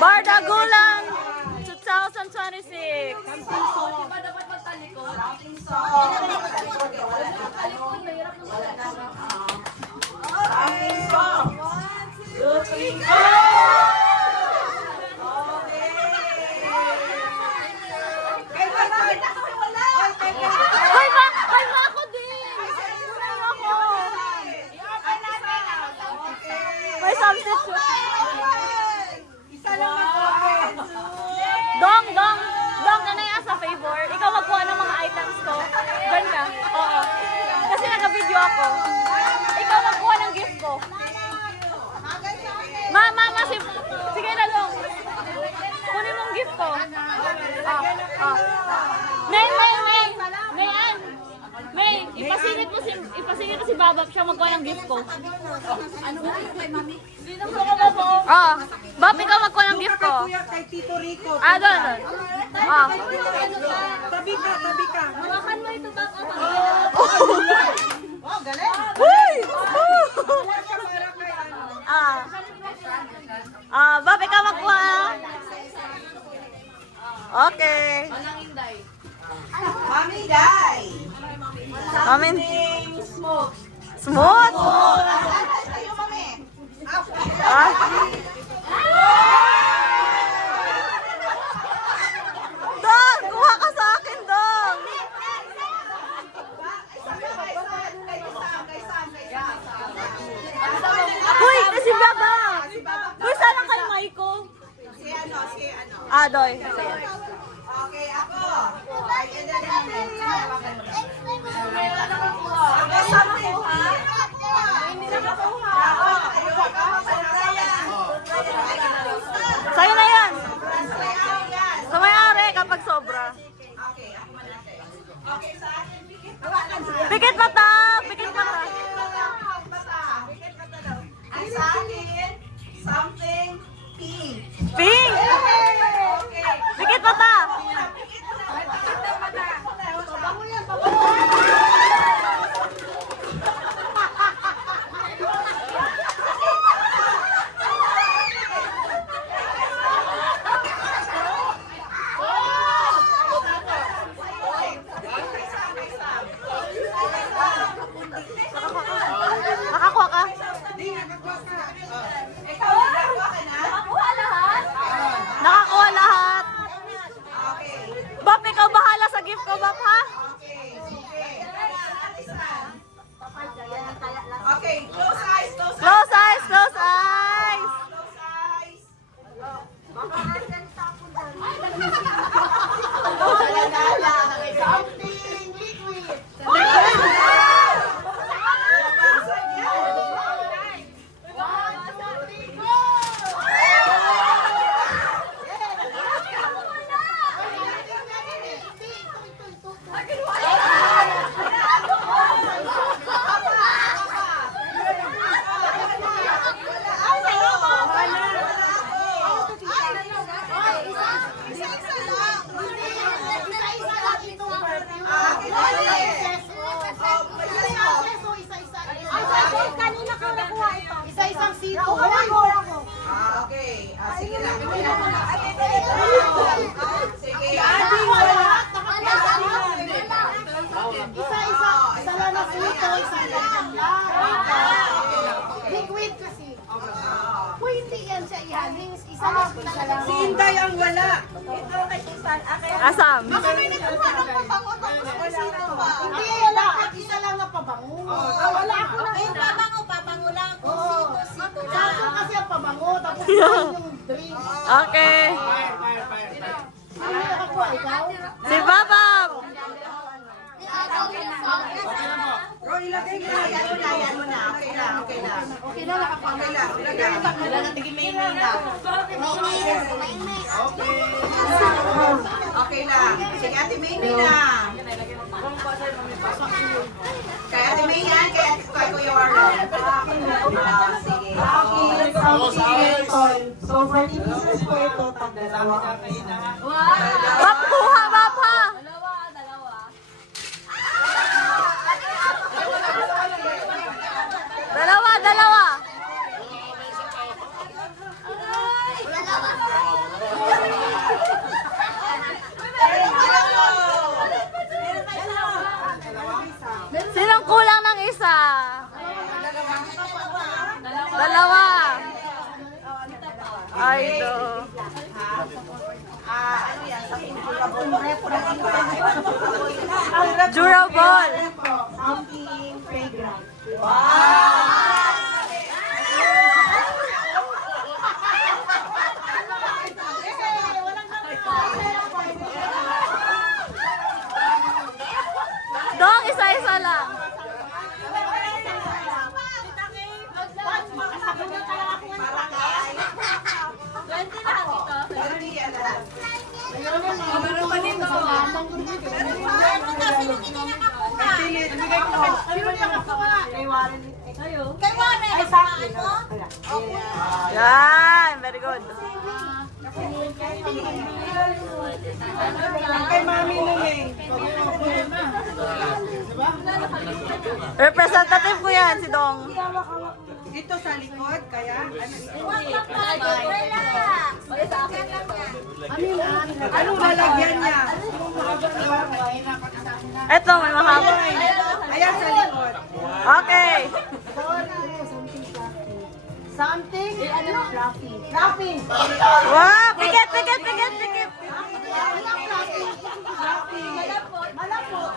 Bardagulan 2026. Dapat magtalikod. Hay ma ako din. Ako. May substitute. Dong, ganay sa favor. Ikaw magkuha ng mga items ko. Gan ka? Oo. Kasi naka-video ako. Ikaw magkuha ng gift ko. Mama, sige na lang. Kunin mong gift ko. May, ipasingit mo si Babap siya magkuha ng gift ko. Ano ba kay mami? Bab, ikaw magkuha ng gift ko. Kay Tito Rico. Doon. Tabi ka. Hawakan mo ito back up. Oh, galing. Uy! Wala siya para kay ano. Bab, ikaw magkuha. Okay. Walang inday. Mami Day. Amin. Smoke. Smooth. Tayo, mami. Dong, kuha ka sa akin, Dong. Uy, si Baba. Uy, sana kay Maiko. Si ano? Doy. Okay, ako. Ay, something, ha? Hindi na makuha. Sa'yo na yan. Sa may-ari kapag sobra. Okay, ako malaki. Okay, sa akin, Pikit mata. Pikit mata. Ay, sa akin, something pink. Pink. Okay. Pikit mata. Nakakuha ka? Ikaw, nagawa ka na? Nakakuha lahat. Okay. Bap, ikaw bahala sa gift ko, Bap, ha? Okay, close eyes, Close eyes, close eyes. close eyes. Something liquid. Isa-isang sito. Okay. Sige lang. Sige. Isa-isa. Isa lang na sito. Isa lang liquid kasi. Uy, hindi yan siya ihaling. Isa lang. Si Inday ang wala. Asam. Baka may nagkuha ng pabango tapos may sito pa. Hindi, wala. Isa lang na pabango. Wala ako na. Yung pabango lang. Sito lang. Kasi ang pabango tapos yung drink. Okay. Ano yung nakakuha? Ikaw? Si Babab. Bro, ilagay mo na. Yan mo na. Okay na. Okay na, nakakuha. Okay lang. Ilagay. Okay lang. Sige, Ate May na. Kay Ate May yan, kay Kuya Warren. Sige. So, 40 pieces po ito, tagdalawa. Bap, kuha, Bap, ha? Dalawa. Idol. Ano yan? Sa Durable. Something fragrant. Dong, isa-isa lang. Yan, very good. Kay Mami Nuning. Representative ko yan, si Dong. Ito sa likod, kaya ano Anong lalagyan niya? Eto, may mahaba. Ayan sa likod. Okay. Something fluffy. Fluffy. Wow, pikit, pikit, pikit, pikit. Malapot.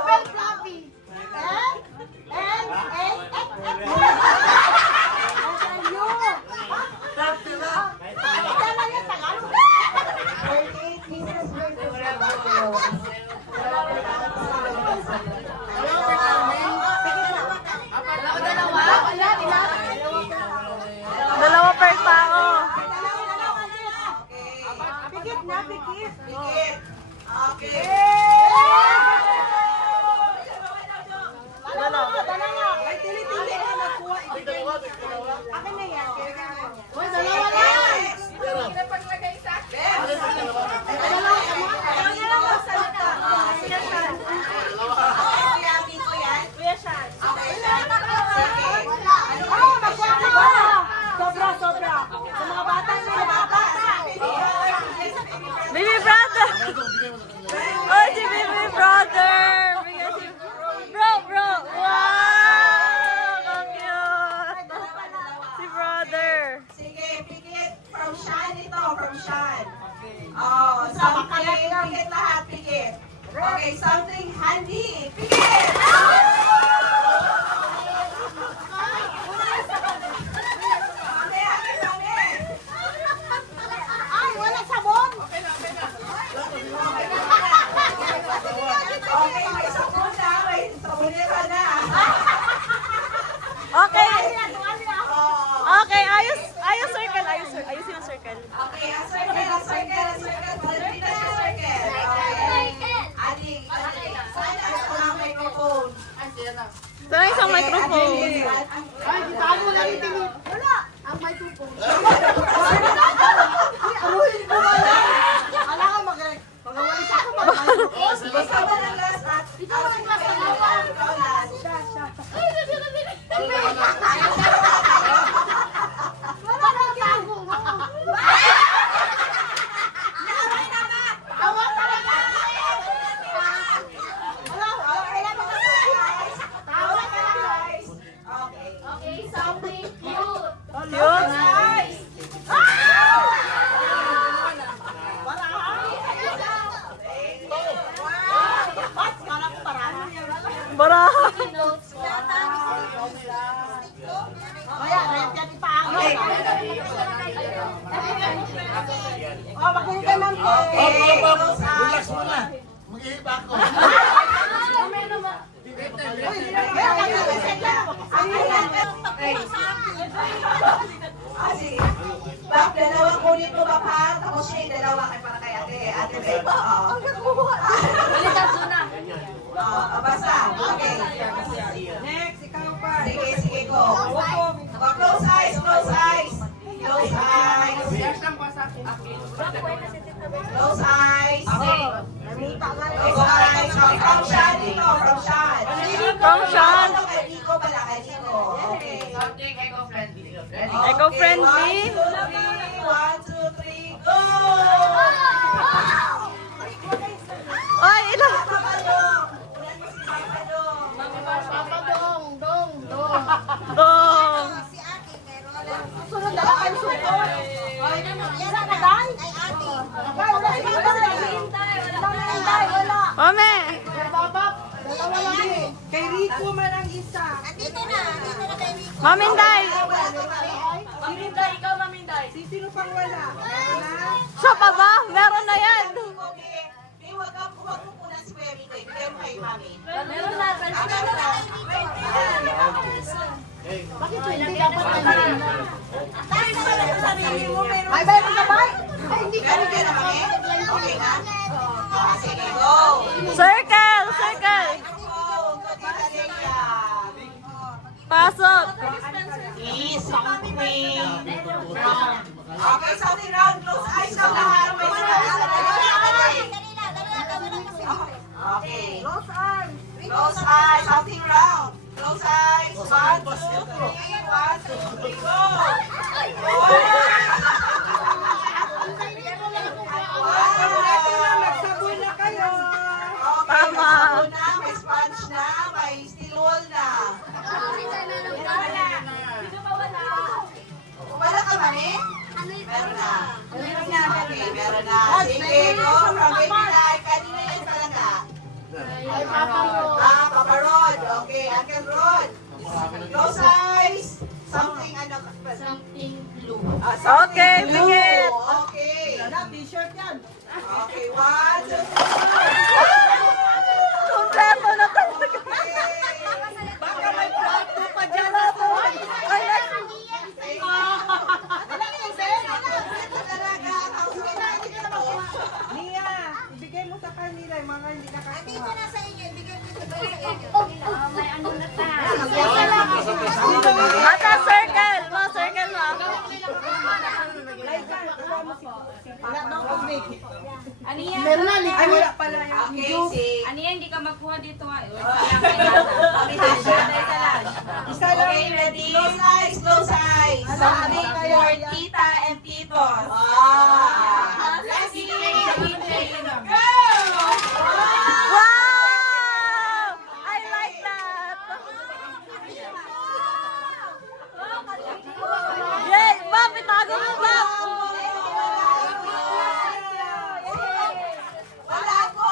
Well, fluffy. Dalawa per tao. Pikit na, pikit. Pikit. Okay. Ay, tili-tili na nakuha. Akin na yan. Dalawa lang. Sobra. Sa mga bata nila. Baby brother. Oh, si baby brother. Bigyan si bro. Wow, ang cute. Si brother. Sige, pikit. From Sean ito, from Sean. Oh, something. Pikit lahat, pikit. Okay, something handy. Pikit! Okay, handy. Ay, wala sabon. Okay, may sabon na. May sabonera na. Okay. Oh, Okay, ayos circle, ayusin ang circle. okay, a circle. Malapit na siya circle. Okay. Aling. Sana ako ang microphone. Ito na isang microphone. Ay, bago lang yung tingin. Wala. Ang may tupo. Wala ka magawalis ako. Basta ba ng last at ikaw ang last na naman. Ikaw last. Wala ka tago mo. Awa talaga. Wala. Wala mo kasi. Tawa ka. Okay. Cute. Bara. Kaya, red yan ipaano. Oh, makuha ka ng Relax muna. Mag-iiba ako. Bak, dalawa kunin mo ba pa? Tapos siya yung dalawa kay para kay ate. Ate Beb. Oo. Basta. Okay. Next, ikaw pa. Sige, go. Close eyes. Close eyes. Close eyes. From Sean dito. From Sean. From Sean. Kay Nico pala. Kay Nico. Okay. Eco-friendly. 1, 2, 3, go! Ay, ilan? Papa dong. Dong. Sunod na lang kayo susunod. Yan ang kaday. Ay, ate. Wala. Wala. Mami! Babab. Dalawa lang eh. Kay Rico man ang isa. Dito na kay Rico. Maminday! Maminday, ikaw Maminday. Sino pang wala? Wala. Siya pa ba? Meron na yan! Okay. May wag mo muna si Kuya Rico. Ibigay mo kay Mami. Meron na. Bakit hindi dapat ay, meron ka ba? Ay, hindi ka Meron ka na, Mami? Okay na? Sige, go. Circle! Circle! Go, Tita Leia. Pasok! Is something round. Okay, something round. Close eyes lang lahat. May okay. Close eyes. Something round. Close eyes. 1, 2, 3. 1, 2, 3. Go. Magsabon na kayo. Okay, Tama. magsabon na. May sponge na. May steel wool na. Wala ka mani? Meron na. Okay, meron na. Sige, go from baby life. Kanina yan talaga. Ay, Papa mo. Papa Rod. Okay, Uncle Rod. Close eyes. Something, ano? Something blue. Okay, pikit! Okay. T-shirt yan. Okay, 1, 2, 3. Kompleto na talaga! Baka may plato pa dyan. Ay, Nia, ibigay mo sa kanila yung mga hindi nakakuha. Dito na sa inyo. Bigyan dito sa inyo. May ano na ta. Ata, circle! Mga circle mo. Wala daw tubig. Ano yan? Meron na, Ay, wala pala yung Okay, si... Ano yan? Hindi ka magkuha dito nga. Isa lang. Okay, ready? Close eyes, close eyes. Something for tita and titos. Ready? Go! Wow! I like that! Yay! Bob, itago mo, Bob! Wala ko.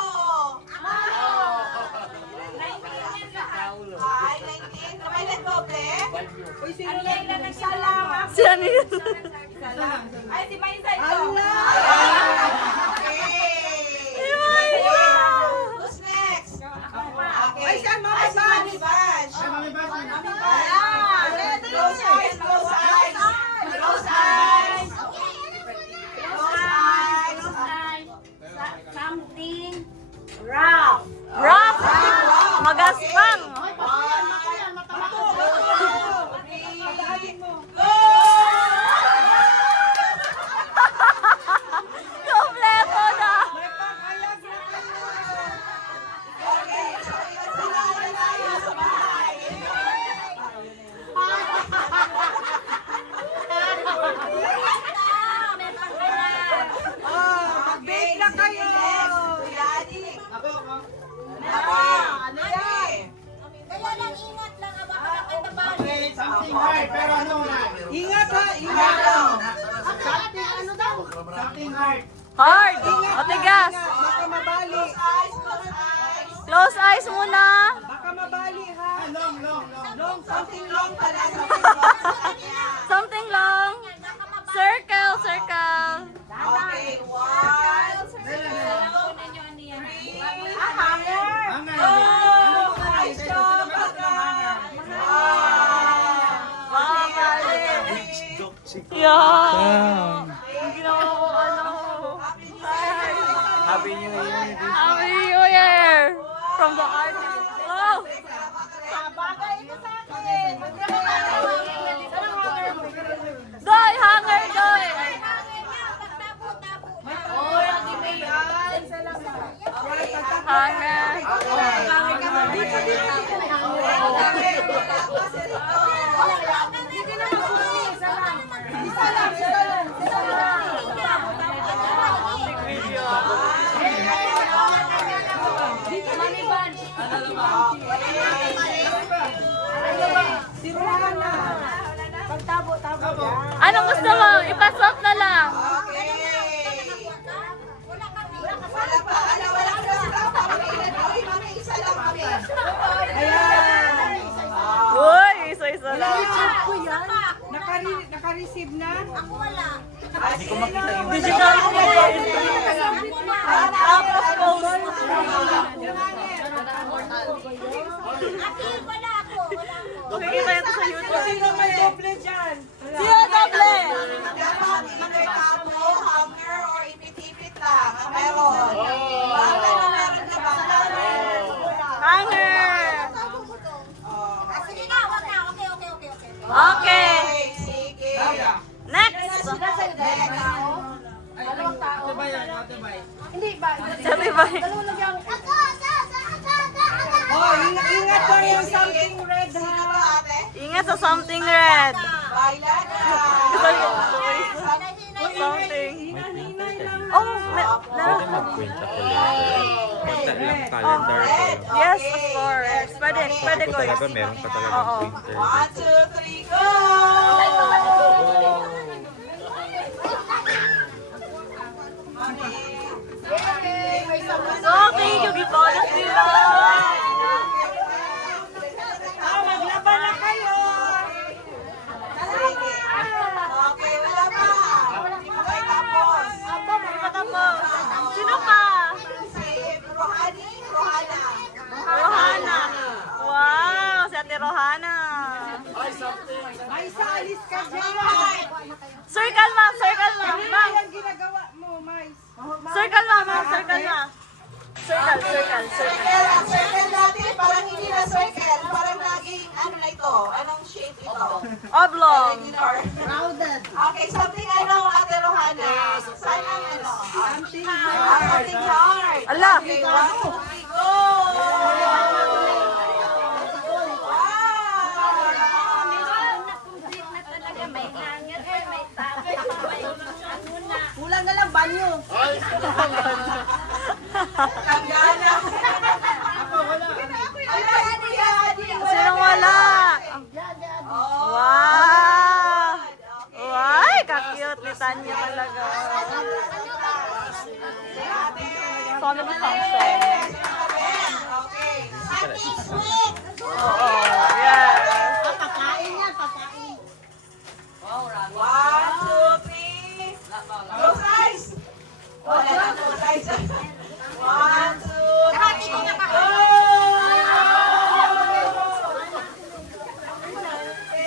Ay, 19. Kamay nagdoble? Ano yan lang nagsalama? Si ano yun? Ay, si Maysay to. Okay. Who's next? Okay. Ay, siya, Mami Bash. Mami Bash. Close eyes, close eyes. Close eyes. Close eyes. Something rough. Rock! Magaspang! Kompleto na! Mag-bake na kayo! Kaya lang ingat lang. Baka nakatabahan. Something hard, pero ano na? Ingat ha! Ingat! Ano daw? Something hard. Hard! Matigas! Baka mabali! Close eyes muna! Baka mabali ha! Long. Long, something long pala. Something long sa kanya. Something long! Circle! Circle! Okay, 1, 2, 3. Nice job! Yeah! Ginawa ko ano. Happy New Year. Happy New Year! From the artist. Wow! Bagay ito sa akin. Doy! Hanger! Doy! Hanger! Anong gusto mo? Ipasok na lang. Okay. Wala pa. Wala pa sila. Okay, mami, isa lang kami. Uy, isa-isa lang. Naka-receive na? Hindi ko makita yung Digital Makikita ito sa YouTube. Sino may doble dyan? Sino doble? dapat makita mo, hanger or ipit-ipit lang. Ang meron. Bakit ano meron ka ba? Hanger. Okay. Okay, sige. Next. Sabi ba? Oh, ingat lang yung something red Sino ha. ba, ate? Ingat sa something red. Bailan na. Something. Hinay lang. Oh, Pwede magkwenta ko later. Punta lang calendar ko. yes, of course. Pwede Sabi ko ko talaga, meron ka talagang Oo. printer. 1, 2, 3, go! So, thank you, Giponas nila. Maglaban na kayo. Sige. Okay, wala pa. Okay, tapos. Patapos. Sino pa? Si Rohani, Rohana. Rohana. Wow, si Ate Rohana. Ay, sa alis ka dyan. Circle, ma'am. Circle, ma'am. Ma'am. Ano yung ginagawa mo, Mais? Circle, ma'am. Circle na. Circle. Ang circle natin, parang hindi na circle. Parang naging, ano na ito? Anong shape ito? Oblong. Regular. Crowded. Okay, something ano, Ate Rohana. Saan ang ano? Something Something hard. Ala. Okay, 1, 2, 3, go! Kulang na lang banyo. Tanggana. Sinong wala? Wow. Wow, ka-cute ni Tanya talaga. Family function. Okay. Oo, yes. Pakain yan, pakain. 1, 2, 3. Close eyes. Wala na close eyes. 1, 2, 3. Go!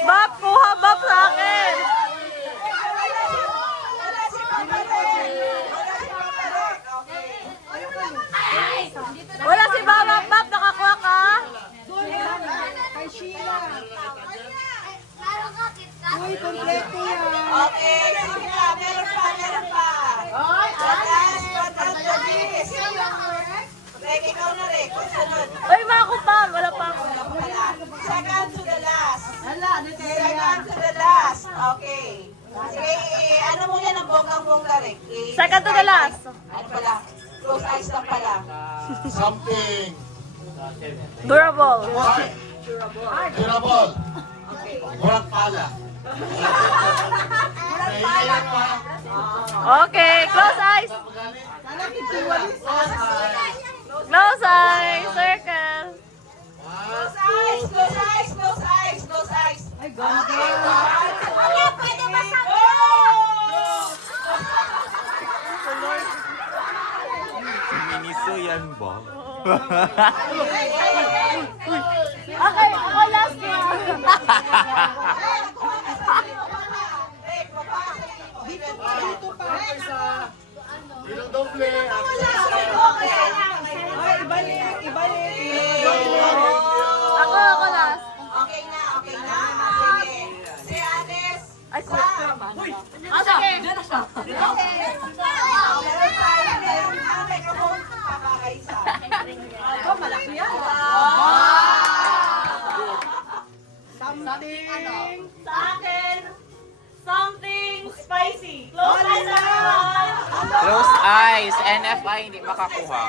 Bap, kuha bap sa akin. Wala si Papa Rick. Okay. Wala si Baba, Bap, nakakuha ka? Kay Sheila. Uy, kompleto yan. Okay, sige na. Meron pa. Last but not the least. Rick, ikaw na Rick. Kung sunod. Uy, mga kupal, wala pa ako. Second to the last. Hala, dito Second to the last. Okay. Sige, ano mo yan ang bonggang-bongga, Rick? Second to the last. Ano pala? Close eyes lang pala. Something. Durable. Durable. Walang pala. Naiiyak pa. Okay, close eyes. Close eyes, circle. Close eyes, close eyes, close eyes, close eyes. Ay, ganda. Wala, pwede masama. Si Miniso yan ba? Okay, ako last na. Yung doble. Ay, ibalik. Ako last. Okay na. Sige. Si Anes. Ay, circle naman. Sige. Meron tayo, meron ang microphone. Kakakaisa. Malaki yan. Something. Sa akin, something spicy. Close eyes lang. Close eyes. NFI hindi makakuha.